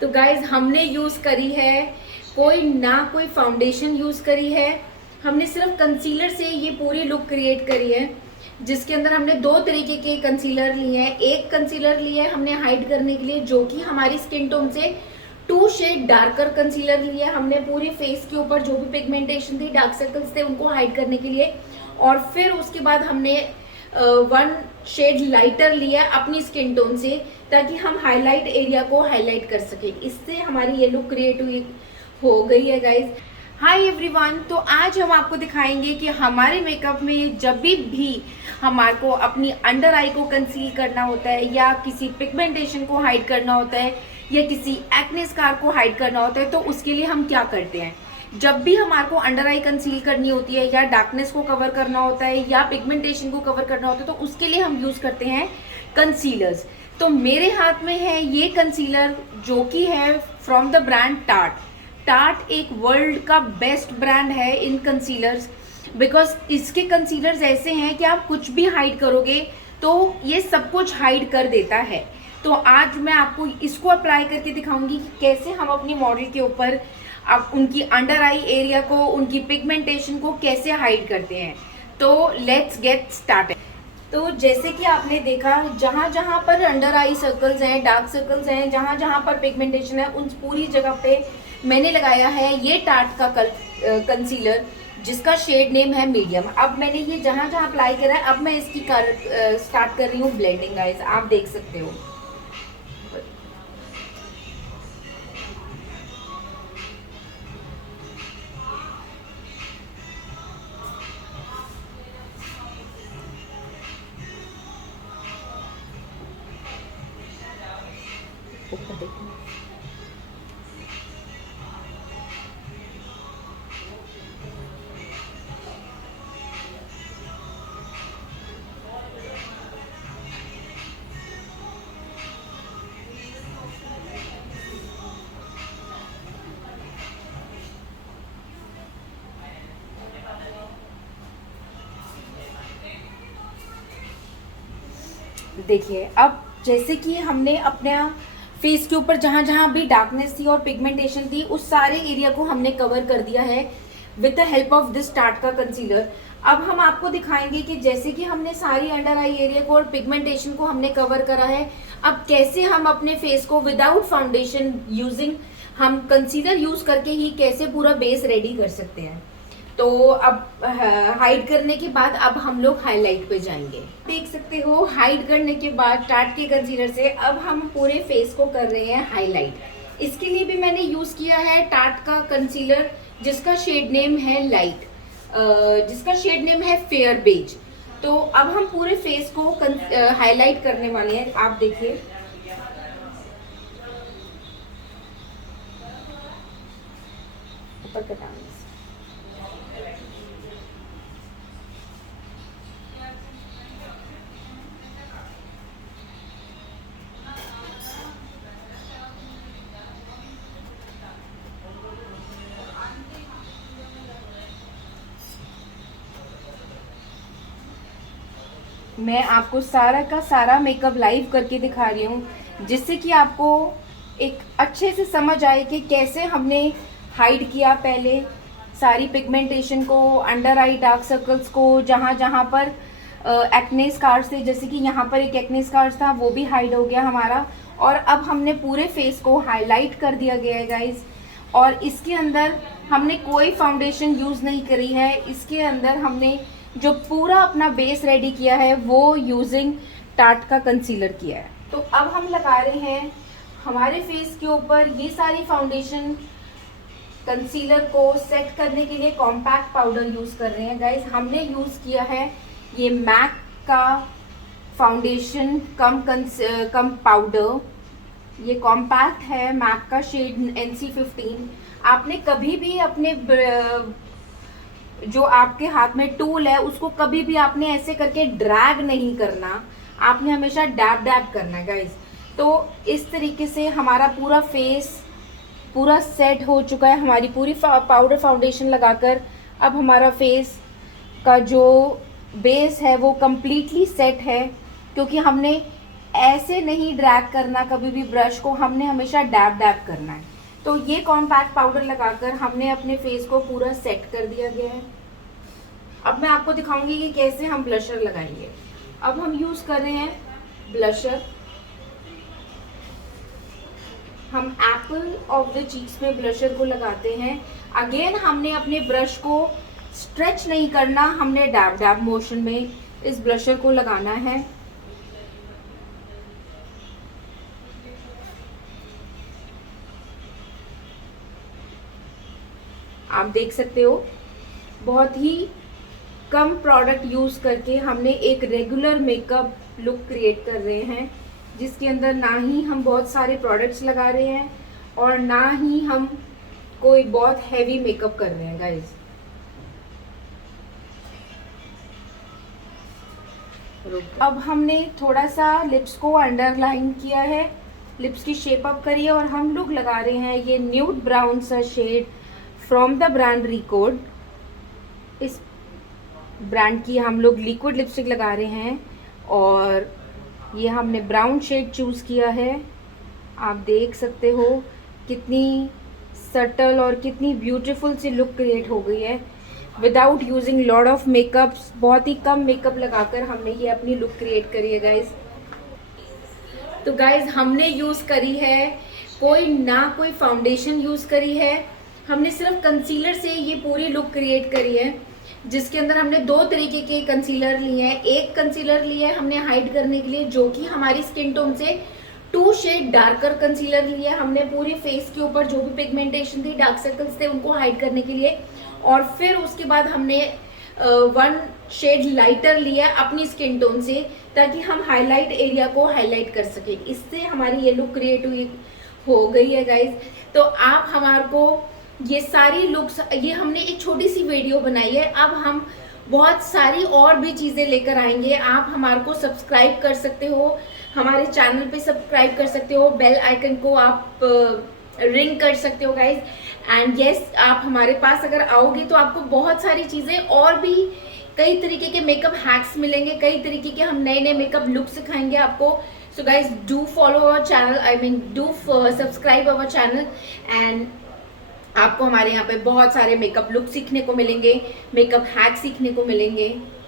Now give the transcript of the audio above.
तो गाइज हमने यूज़ करी है कोई फाउंडेशन यूज़ करी है, हमने सिर्फ कंसीलर से ये पूरी लुक क्रिएट करी है, जिसके अंदर हमने दो तरीके के कंसीलर लिए हैं। एक कंसीलर लिया है हमने हाइड करने के लिए, जो कि हमारी स्किन टोन से 2 शेड डार्कर कंसीलर लिया है हमने पूरे फेस के ऊपर, जो भी पिगमेंटेशन थी, डार्क सर्कल्स थे, उनको हाइड करने के लिए। और फिर उसके बाद हमने 1 शेड लाइटर लिया अपनी स्किन टोन से, ताकि हम हाईलाइट एरिया को हाईलाइट कर सके। इससे हमारी ये लुक क्रिएट हो गई है गाइज। हाय एवरीवन, तो आज हम आपको दिखाएंगे कि हमारे मेकअप में जब भी हमारे को अपनी अंडर आई को कंसील करना होता है, या किसी पिगमेंटेशन को हाइड करना होता है, या किसी एक्ने स्कार को हाइड करना होता है, तो उसके लिए हम क्या करते हैं। जब भी हमारे को अंडर आई कंसील करनी होती है, या डार्कनेस को कवर करना होता है, या पिगमेंटेशन को कवर करना होता है, तो उसके लिए हम यूज करते हैं कंसीलर्स। तो मेरे हाथ में है ये कंसीलर, जो कि है from the brand tart. Tart एक वर्ल्ड का बेस्ट ब्रांड है इन कंसीलर्स, बिकॉज इसके कंसीलर्स ऐसे हैं कि आप कुछ भी हाइड करोगे तो ये सब कुछ हाइड कर देता है। तो आज मैं आपको इसको अप्लाई करके दिखाऊंगी कि कैसे हम अपनी मॉडल के ऊपर अब उनकी अंडर आई एरिया को, उनकी पिगमेंटेशन को कैसे हाइड करते हैं। तो लेट्स गेट स्टार्टेड। तो जैसे कि आपने देखा, जहाँ जहाँ पर अंडर आई सर्कल्स हैं, डार्क सर्कल्स हैं, जहाँ जहाँ पर पिगमेंटेशन है, उन पूरी जगह पे मैंने लगाया है ये टार्ट का कंसीलर, जिसका शेड नेम है मीडियम। अब मैंने ये जहाँ जहाँ अप्लाई करा है, अब मैं इसकी स्टार्ट कर रही हूँ ब्लेंडिंग। गाइस आप देख सकते हो, ऊपर देखो। देखिए, अब जैसे कि हमने अपने फेस के ऊपर जहाँ जहाँ भी डार्कनेस थी और पिगमेंटेशन थी, उस सारे एरिया को हमने कवर कर दिया है with the help of this tart का कंसीलर। अब हम आपको दिखाएंगे कि जैसे कि हमने सारी अंडर आई एरिया को और पिगमेंटेशन को हमने कवर करा है, अब कैसे हम अपने फेस को विदाउट फाउंडेशन यूजिंग, हम कंसीलर यूज करके ही कैसे पूरा बेस रेडी कर सकते हैं। तो अब हाइड करने के बाद अब हम लोग हाईलाइट पे जाएंगे। देख सकते हो, हाइड करने के बाद टार्ट के कंसीलर से अब हम पूरे फेस को कर रहे हैं हाईलाइट। इसके लिए भी मैंने यूज किया है टार्ट का कंसीलर, जिसका शेड नेम है लाइट, जिसका शेड नेम है फेयर बेज। तो अब हम पूरे फेस को हाईलाइट करने वाले हैं। आप देखिए, ऊपर कटाने से मैं आपको सारा का सारा मेकअप लाइव करके दिखा रही हूँ, जिससे कि आपको एक अच्छे से समझ आए कि कैसे हमने हाइड किया पहले सारी पिगमेंटेशन को, अंडर आई डार्क सर्कल्स को, जहाँ जहाँ पर एक्ने स्कार्स थे, जैसे कि यहाँ पर एक एक्ने स्कार्स था, वो भी हाइड हो गया हमारा। और अब हमने पूरे फेस को हाईलाइट कर दिया गया है गाइज। और इसके अंदर हमने कोई फाउंडेशन यूज़ नहीं करी है, इसके अंदर हमने जो पूरा अपना बेस रेडी किया है वो यूजिंग टार्ट का कंसीलर किया है। तो अब हम लगा रहे हैं हमारे फेस के ऊपर ये सारी फाउंडेशन। कंसीलर को सेट करने के लिए कॉम्पैक्ट पाउडर यूज़ कर रहे हैं गाइज। हमने यूज़ किया है ये मैक का फाउंडेशन कम पाउडर, ये कॉम्पैक्ट है, मैक का शेड NC15। आपने कभी भी अपने जो आपके हाथ में टूल है उसको कभी भी आपने ऐसे करके ड्रैग नहीं करना, आपने हमेशा डैब डैब करना है गाइज। तो इस तरीके से हमारा पूरा फेस पूरा सेट हो चुका है, हमारी पूरी पाउडर फाउंडेशन लगाकर। अब हमारा फेस का जो बेस है वो कम्प्लीटली सेट है, क्योंकि हमने ऐसे नहीं ड्रैग करना कभी भी ब्रश को, हमने हमेशा डैब डैब करना है। तो ये कॉम्पैक्ट पाउडर लगाकर हमने अपने फेस को पूरा सेट कर दिया गया है। अब मैं आपको दिखाऊंगी कि कैसे हम ब्लशर लगाएंगे। अब हम यूज कर रहे हैं ब्लशर। हम एप्पल ऑफ द चीक्स में ब्लशर को लगाते हैं। अगेन हमने अपने ब्रश को स्ट्रेच नहीं करना, हमने डैब डैब मोशन में इस ब्लशर को लगाना है। आप देख सकते हो बहुत ही कम प्रोडक्ट यूज करके हमने एक रेगुलर मेकअप लुक क्रिएट कर रहे हैं, जिसके अंदर ना ही हम बहुत सारे प्रोडक्ट्स लगा रहे हैं और ना ही हम कोई बहुत हैवी मेकअप कर रहे हैं गाइस। अब हमने थोड़ा सा लिप्स को अंडरलाइन किया है, लिप्स की शेप अप करी है और हम लोग लगा रहे हैं ये न्यूड ब्राउन सा shade from the brand record. इस ब्रांड की हम लोग लिक्विड लिपस्टिक लगा रहे हैं और ये हमने ब्राउन शेड चूज़ किया है। आप देख सकते हो कितनी सटल और कितनी ब्यूटीफुल सी लुक क्रिएट हो गई है without using lot of makeup. बहुत ही कम मेकअप लगाकर हमने ये अपनी लुक क्रिएट करी है गाइज। तो गाइज हमने यूज़ करी है कोई फाउंडेशन यूज़ करी है, हमने सिर्फ कंसीलर से ये पूरी लुक क्रिएट करी है, जिसके अंदर हमने दो तरीके के कंसीलर लिए हैं। एक कंसीलर लिया है हमने हाइड करने के लिए, जो कि हमारी स्किन टोन से 2 शेड डार्कर कंसीलर लिया है हमने पूरे फेस के ऊपर जो भी पिगमेंटेशन थी, डार्क सर्कल्स थे, उनको हाइड करने के लिए। और फिर उसके बाद हमने 1 शेड लाइटर लिया अपनी स्किन टोन से, ताकि हम हाईलाइट एरिया को हाईलाइट कर सके। इससे हमारी ये लुक क्रिएट हो गई है गाइज। तो आप हमारे को ये सारी लुक्स, ये हमने एक छोटी सी वीडियो बनाई है, अब हम बहुत सारी और भी चीज़ें लेकर आएंगे। आप हमारे को सब्सक्राइब कर सकते हो, हमारे चैनल पे सब्सक्राइब कर सकते हो, बेल आइकन को आप रिंग कर सकते हो गाइज। एंड यस, आप हमारे पास अगर आओगे तो आपको बहुत सारी चीज़ें और भी कई तरीके के मेकअप हैक्स मिलेंगे, कई तरीके के हम नए नए मेकअप लुक सिखाएंगे आपको। So guys do follow our channel, I mean do subscribe our channel and आपको हमारे यहाँ पे बहुत सारे मेकअप लुक सीखने को मिलेंगे, मेकअप हैक सीखने को मिलेंगे।